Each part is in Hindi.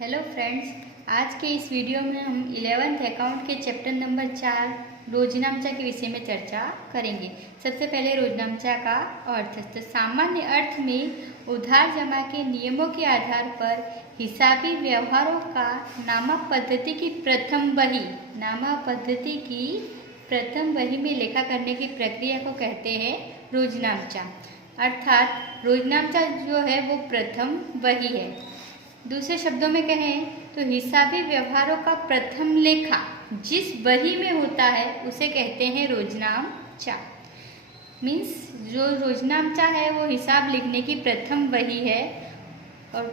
हेलो फ्रेंड्स, आज के इस वीडियो में हम 11th अकाउंट के चैप्टर नंबर 4 रोजनामचा के विषय में चर्चा करेंगे। सबसे पहले रोजनामचा का अर्थ। तो सामान्य अर्थ में उधार जमा के नियमों के आधार पर हिसाबी व्यवहारों का नामक पद्धति की प्रथम वही में लेखा करने की प्रक्रिया को कहते हैं रोजनामचा। अर्थात रोजनामचा जो है वो प्रथम वही है। दूसरे शब्दों में कहें तो हिसाबी व्यवहारों का प्रथम लेखा जिस बही में होता है उसे कहते हैं रोजनामचा। मीन्स जो रोजनामचा है वो हिसाब लिखने की प्रथम बही है। और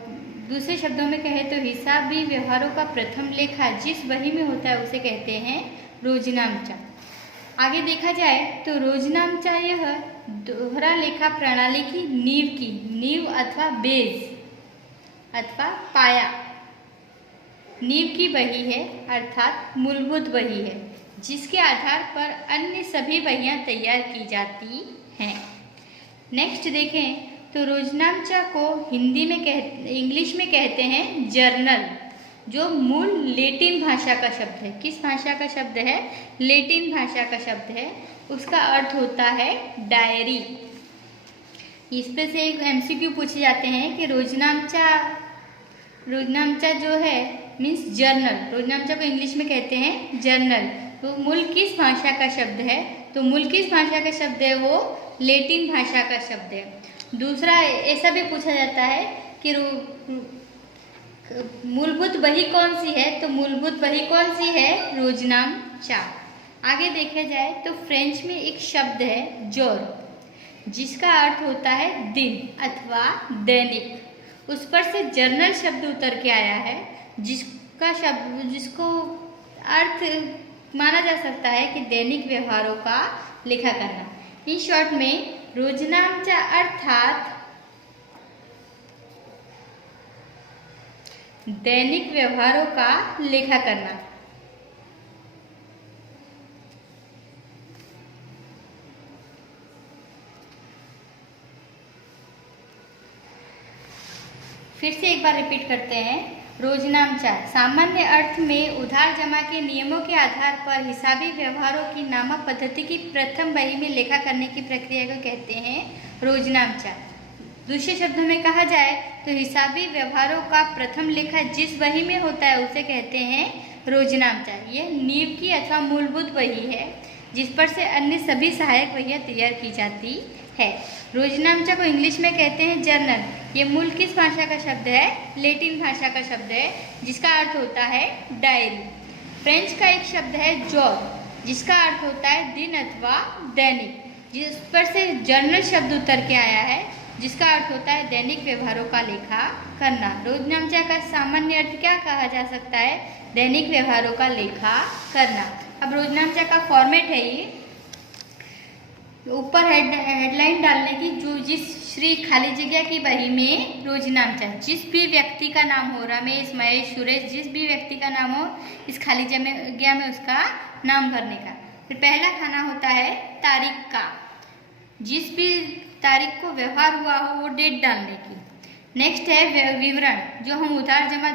दूसरे शब्दों में कहें तो हिसाबी व्यवहारों का प्रथम लेखा जिस बही में होता है उसे कहते हैं रोजनामचा। आगे देखा जाए तो रोजनामचा यह दोहरा लेखा प्रणाली की नींव अथवा बेस अथवा पाया, नींव की बही है, अर्थात मूलभूत बही है, जिसके आधार पर अन्य सभी बहियां तैयार की जाती हैं। नेक्स्ट देखें तो रोजनामचा को इंग्लिश में कहते हैं जर्नल, जो मूल लेटिन भाषा का शब्द है। किस भाषा का शब्द है? लेटिन भाषा का शब्द है। उसका अर्थ होता है डायरी। इस पे से एक एमसीक्यू पूछे जाते हैं कि रोजनामचा जो है मीन्स जर्नल, रोजनामचा को इंग्लिश में कहते हैं जर्नल, तो मूल किस भाषा का शब्द है? तो मूल किस भाषा का शब्द है? वो लेटिन भाषा का शब्द है। दूसरा ऐसा भी पूछा जाता है कि मूलभूत बही कौन सी है? तो मूलभूत बही कौन सी है? रोजनामचा। आगे देखा जाए तो फ्रेंच में एक शब्द है जोर, जिसका अर्थ होता है दिन अथवा दैनिक। उस पर से जर्नल शब्द उतर के आया है, जिसको अर्थ माना जा सकता है कि दैनिक व्यवहारों का लेखा करना। इन शॉर्ट में रोजनामचा अर्थात दैनिक व्यवहारों का लेखा करना। फिर से एक बार रिपीट करते हैं। रोजनामचा सामान्य अर्थ में उधार जमा के नियमों के आधार पर हिसाबी व्यवहारों की नामक पद्धति की प्रथम बही में लेखा करने की प्रक्रिया को कहते हैं रोजनामचा। दूसरे शब्दों में कहा जाए तो हिसाबी व्यवहारों का प्रथम लेखा जिस बही में होता है उसे कहते हैं रोजनामचा। यह नींव की अथवा मूलभूत बही है, जिस पर से अन्य सभी सहायक बहियां तैयार की जाती है। रोजनामचा को इंग्लिश में कहते हैं जर्नल। ये मूल किस भाषा का शब्द है? लेटिन भाषा का शब्द है, जिसका अर्थ होता है डायरी। फ्रेंच का एक शब्द है जोर, जिसका अर्थ होता है दिन अथवा दैनिक, जिस पर से जर्नल शब्द उतर के आया है, जिसका अर्थ होता है दैनिक व्यवहारों का लेखा करना। रोजनामचा का सामान्य अर्थ क्या कहा जा सकता है? दैनिक व्यवहारों का लेखा करना। अब रोजनामचा का फॉर्मेट है ये, ऊपर हेडलाइन डालने की, जिस श्री खाली जगह की बही में रोजनामचा, जिस भी व्यक्ति का नाम हो, रमेश, महेश, सुरेश, जिस भी व्यक्ति का नाम हो, इस खाली जगह में उसका नाम भरने का। फिर पहला खाना होता है तारीख का, जिस भी तारीख को व्यवहार हुआ हो वो डेट डालने की। नेक्स्ट है विवरण, जो हम उधार जमा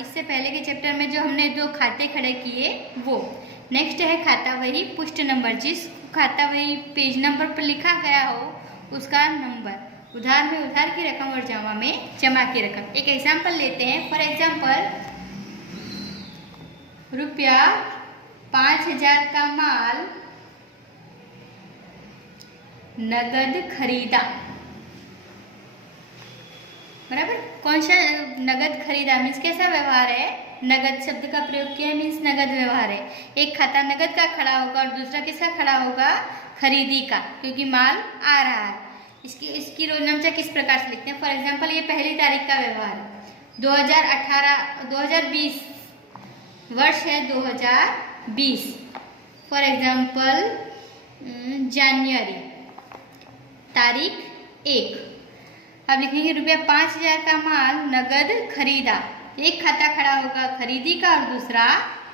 इससे पहले के चैप्टर में जो हमने दो खाते खड़े किए वो। नेक्स्ट है खाता वही, पुष्ट नंबर, जिस खाता वही पेज नंबर पर लिखा गया हो उसका नंबर। उधार में उधार की रकम और जमा में जमा की रकम। एक एग्जाम्पल लेते हैं। फॉर एग्जाम्पल, रुपया 5000 का माल नगद खरीदा। बराबर, कौन सा नगद खरीदा मीन्स कैसा व्यवहार है? नगद शब्द का प्रयोग किया मीन्स नगद व्यवहार है। एक खाता नगद का खड़ा होगा और दूसरा किसका खड़ा होगा? खरीदी का, क्योंकि माल आ रहा है। इसकी रोजनामचा किस प्रकार से लिखते हैं? फॉर एग्जाम्पल, ये पहली तारीख का व्यवहार है 2020 वर्ष है 2020। फॉर एग्जाम्पल जनवरी, तारीख 1। अब लिखेंगे रुपया 5000 का माल नगद खरीदा। एक खाता खड़ा होगा खरीदी का और दूसरा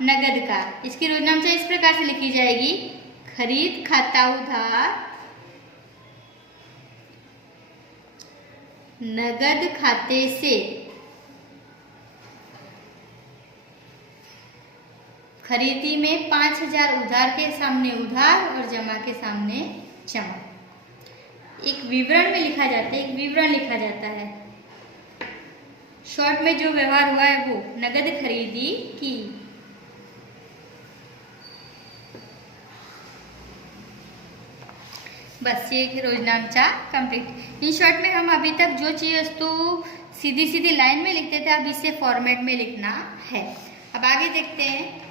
नगद का। इसकी रोजनामचा इस प्रकार से लिखी जाएगी, खरीद खाता उधार नगद खाते से खरीदी में 5,000 उधार के सामने उधार और जमा के सामने जमा। एक विवरण में लिखा जाता है, एक विवरण लिखा जाता है। शॉर्ट में जो व्यवहार हुआ है वो नगद खरीदी की। बस ये रोजनामचा कंप्लीट। इन शॉर्ट में हम अभी तक जो चीज वस्तु सीधी सीधी लाइन में लिखते थे, अब इसे फॉर्मेट में लिखना है। अब आगे देखते हैं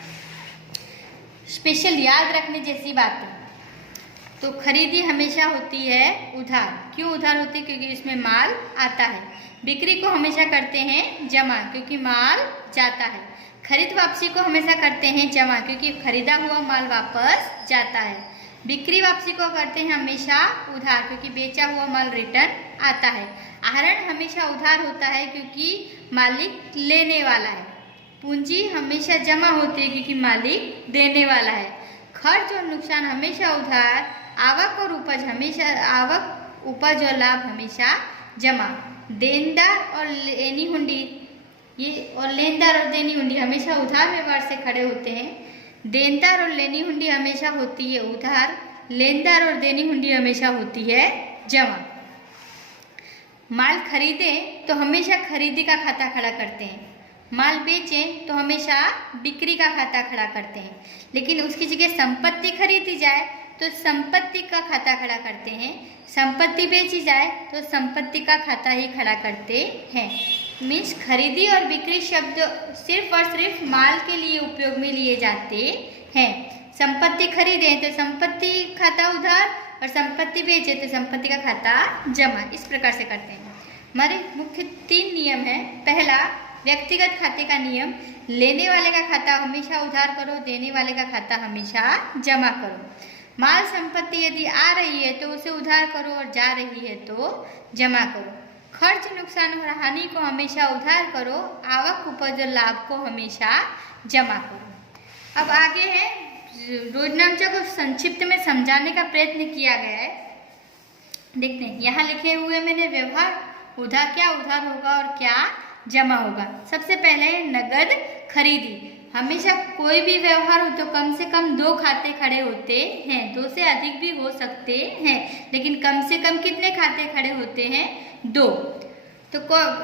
स्पेशल याद रखने जैसी बातें। तो खरीदी हमेशा होती है उधार। क्यों उधार होती है? क्योंकि इसमें माल आता है। बिक्री को हमेशा करते हैं जमा, क्योंकि माल जाता है। खरीद वापसी को हमेशा करते हैं जमा, क्योंकि खरीदा हुआ माल वापस जाता है। बिक्री वापसी को करते हैं हमेशा उधार, क्योंकि बेचा हुआ माल रिटर्न आता है। आहरण हमेशा उधार होता है, क्योंकि मालिक लेने वाला है। पूंजी हमेशा जमा होती है, क्योंकि मालिक देने वाला है। खर्च और नुकसान हमेशा उधार। आवक और उपज हमेशा आवक, उपज और लाभ हमेशा जमा। देनदार और लेनी हुंडी, ये और लेनदार और देनी हुंडी हमेशा उधार व्यवहार से खड़े होते हैं। देनदार और लेनी हुंडी हमेशा होती है उधार। लेनदार और देनी हुंडी हमेशा होती है जमा। माल खरीदें तो हमेशा खरीदी का खाता खड़ा करते हैं। माल बेचें तो हमेशा बिक्री का खाता खड़ा करते हैं। लेकिन उसकी जगह संपत्ति खरीदी जाए तो संपत्ति का खाता खड़ा करते हैं। संपत्ति बेची जाए तो संपत्ति का खाता ही खड़ा करते हैं। मीन्स खरीदी और बिक्री शब्द सिर्फ और सिर्फ माल के लिए उपयोग में लिए जाते हैं। संपत्ति खरीदें तो संपत्ति खाता उधार और संपत्ति बेचे तो संपत्ति का खाता जमा। इस प्रकार से करते हैं। हमारे मुख्य 3 नियम हैं। पहला, व्यक्तिगत खाते का नियम। लेने वाले का खाता हमेशा उधार करो, देने वाले का खाता हमेशा जमा करो। माल संपत्ति यदि आ रही है तो उसे उधार करो और जा रही है तो जमा करो। खर्च, नुकसान और हानि को हमेशा उधार करो। आवक, उपज और लाभ को हमेशा जमा करो। अब आगे है, रोजनामचा को संक्षिप्त में समझाने का प्रयत्न किया गया है। देखते हैं, यहाँ लिखे हुए मैंने व्यवहार उधार, क्या उधार होगा और क्या जमा होगा। सबसे पहले नगद खरीदी। हमेशा कोई भी व्यवहार हो तो कम से कम 2 खाते खड़े होते हैं। 2 से अधिक भी हो सकते हैं, लेकिन कम से कम कितने खाते खड़े होते हैं? 2। तो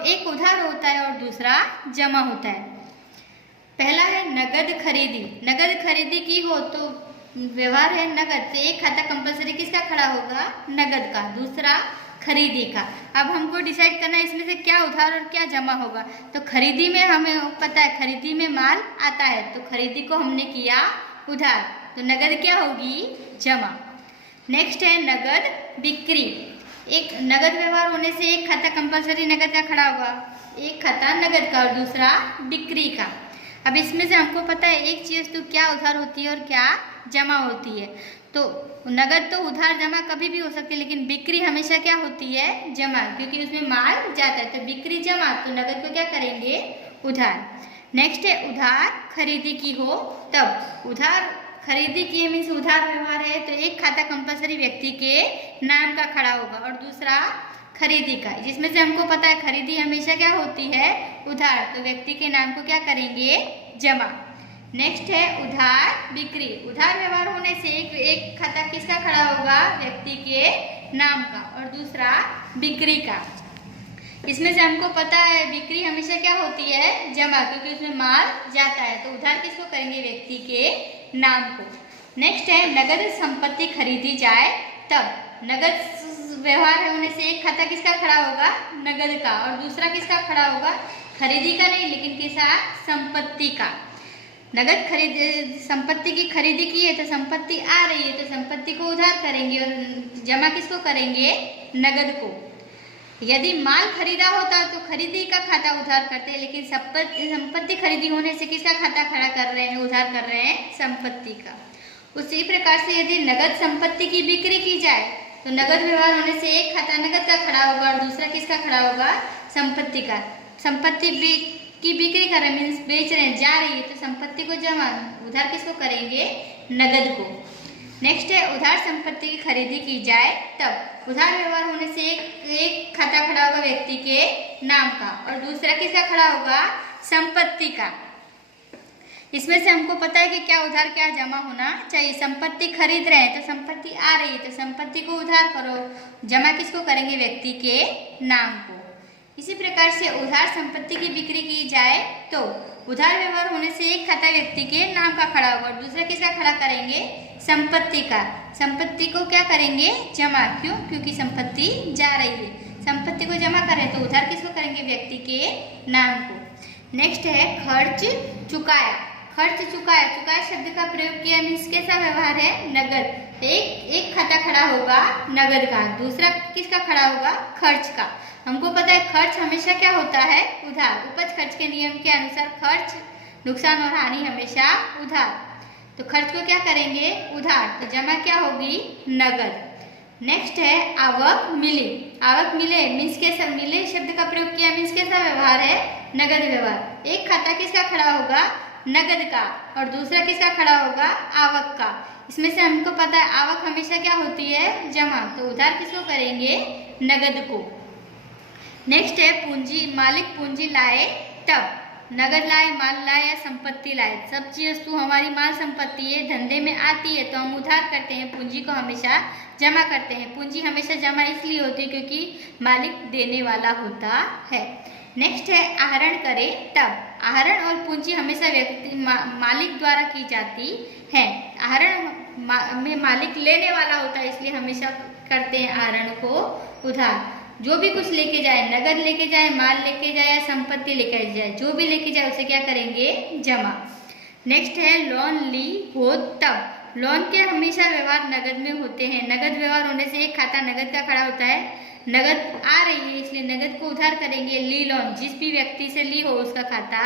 एक उधार होता है और दूसरा जमा होता है। पहला है नगद खरीदी। नगद खरीदी की हो तो व्यवहार है नगद, तो एक खाता कंपलसरी किसका खड़ा होगा? नगद का। दूसरा खरीदी का। अब हमको डिसाइड करना है इसमें से क्या उधार और क्या जमा होगा। तो खरीदी में हमें पता है, खरीदी में माल आता है तो खरीदी को हमने किया उधार, तो नगद क्या होगी? जमा। नेक्स्ट है नगद बिक्री। एक नगद व्यवहार होने से एक खाता कंपलसरी नगद का खड़ा होगा, एक खाता नगद का और दूसरा बिक्री का। अब इसमें से हमको पता है एक चीज तो क्या उधार होती है और क्या जमा होती है। तो नगद तो उधार जमा कभी भी हो सकती है, लेकिन बिक्री हमेशा क्या होती है? जमा, क्योंकि उसमें माल जाता है। तो बिक्री जमा, तो नगद को क्या करेंगे? उधार। नेक्स्ट है उधार खरीदी की हो तब। उधार खरीदी की है मीन्स उधार व्यवहार है, तो एक खाता कंपलसरी व्यक्ति के नाम का खड़ा होगा और दूसरा खरीदी का, जिसमें से हमको पता है खरीदी हमेशा क्या होती है? उधार, तो व्यक्ति के नाम को क्या करेंगे? जमा। नेक्स्ट है उधार बिक्री। उधार व्यवहार होने से एक खाता किसका खड़ा होगा? व्यक्ति के नाम का और दूसरा बिक्री का। इसमें से हमको पता है बिक्री हमेशा क्या होती है? जमा, क्योंकि उसमें माल जाता है। तो उधार किसको करेंगे? व्यक्ति के नाम को। नेक्स्ट है नगद संपत्ति खरीदी जाए तब। नगद व्यवहार होने से एक खाता किसका खड़ा होगा? नगद का और दूसरा किसका खड़ा होगा? खरीदी का नहीं, लेकिन किसका? संपत्ति का। नगद खरीद संपत्ति की खरीदी की है तो संपत्ति आ रही है तो संपत्ति को उधार करेंगे और जमा किसको करेंगे? नगद को। यदि माल खरीदा होता तो खरीदी का खाता उधार करते हैं, लेकिन संपत्ति खरीदी होने से किसका खाता खड़ा कर रहे हैं? उधार कर रहे हैं संपत्ति का। उसी प्रकार से यदि नगद संपत्ति की बिक्री की जाए तो नगद व्यवहार होने से एक खाता नगद का खड़ा होगा और दूसरा किसका खड़ा होगा? संपत्ति का। संपत्ति की बिक्री कर रहे मीन्स बेच रहे हैं, जा रही है तो संपत्ति को जमा, उधार किसको करेंगे? नगद को। नेक्स्ट है उधार संपत्ति की खरीदी की जाए तब। उधार व्यवहार होने से एक खाता खड़ा होगा व्यक्ति के नाम का और दूसरा किसका खड़ा होगा? संपत्ति का। इसमें से हमको पता है कि क्या उधार क्या जमा होना चाहिए। संपत्ति खरीद रहे हैं तो संपत्ति आ रही है तो संपत्ति को उधार करो, जमा किसको करेंगे? व्यक्ति के नाम को। इसी प्रकार से उधार संपत्ति की बिक्री की जाए तो उधार व्यवहार होने से एक खाता व्यक्ति के नाम का खड़ा होगा और दूसरा किसका खड़ा करेंगे? संपत्ति का। संपत्ति को क्या करेंगे? जमा। क्यों? क्योंकि संपत्ति जा रही है, संपत्ति को जमा करें तो उधार किसको करेंगे? व्यक्ति के नाम को। नेक्स्ट है खर्च चुकाया। खर्च चुकाया, चुकाया शब्द का प्रयोग किया मीन्स कैसा व्यवहार है? नगद। एक खाता खड़ा होगा नगद का, दूसरा किसका खड़ा होगा? खर्च का। हमको पता है खर्च हमेशा क्या होता है? उधार। उपज खर्च के नियम के अनुसार खर्च, नुकसान और हानि हमेशा उधार। तो खर्च को क्या करेंगे? उधार। तो जमा क्या होगी? नगद। नेक्स्ट है आवक मिले। आवक मिले मीन्स कैसा? मिले शब्द का प्रयोग किया मीन्स कैसा व्यवहार है? नगद व्यवहार। एक खाता किसका खड़ा होगा? नगद का, और दूसरा किसका खड़ा होगा? आवक का। इसमें से हमको पता है आवक हमेशा क्या होती है? जमा। तो उधार किसको करेंगे? नगद को। नेक्स्ट है पूंजी। मालिक पूंजी लाए तब। नगद लाए, माल लाए या संपत्ति लाए, सब चीज वस्तु हमारी माल संपत्ति है, धंधे में आती है तो हम उधार करते हैं, पूंजी को हमेशा जमा करते हैं। पूंजी हमेशा जमा इसलिए होती है क्योंकि मालिक देने वाला होता है। नेक्स्ट है आहरण करे तब। आहरण और पूंजी हमेशा व्यक्ति मालिक द्वारा की जाती है। आहरण में मालिक लेने वाला होता है इसलिए हमेशा करते हैं आहरण को उधार। जो भी कुछ लेके जाए, नगद लेके जाए, माल लेके जाए या संपत्ति लेके जाए, जो भी लेके जाए उसे क्या करेंगे? जमा। नेक्स्ट है लोन ली हो तब। लोन के हमेशा व्यवहार नगद में होते हैं। नगद व्यवहार होने से एक खाता नगद का खड़ा होता है, नगद आ रही है इसलिए नगद को उधार करेंगे। ली लोन, जिस भी व्यक्ति से ली हो उसका खाता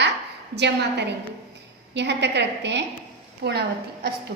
जमा करेंगे। यहाँ तक रखते हैं। पूर्णावती अस्तु।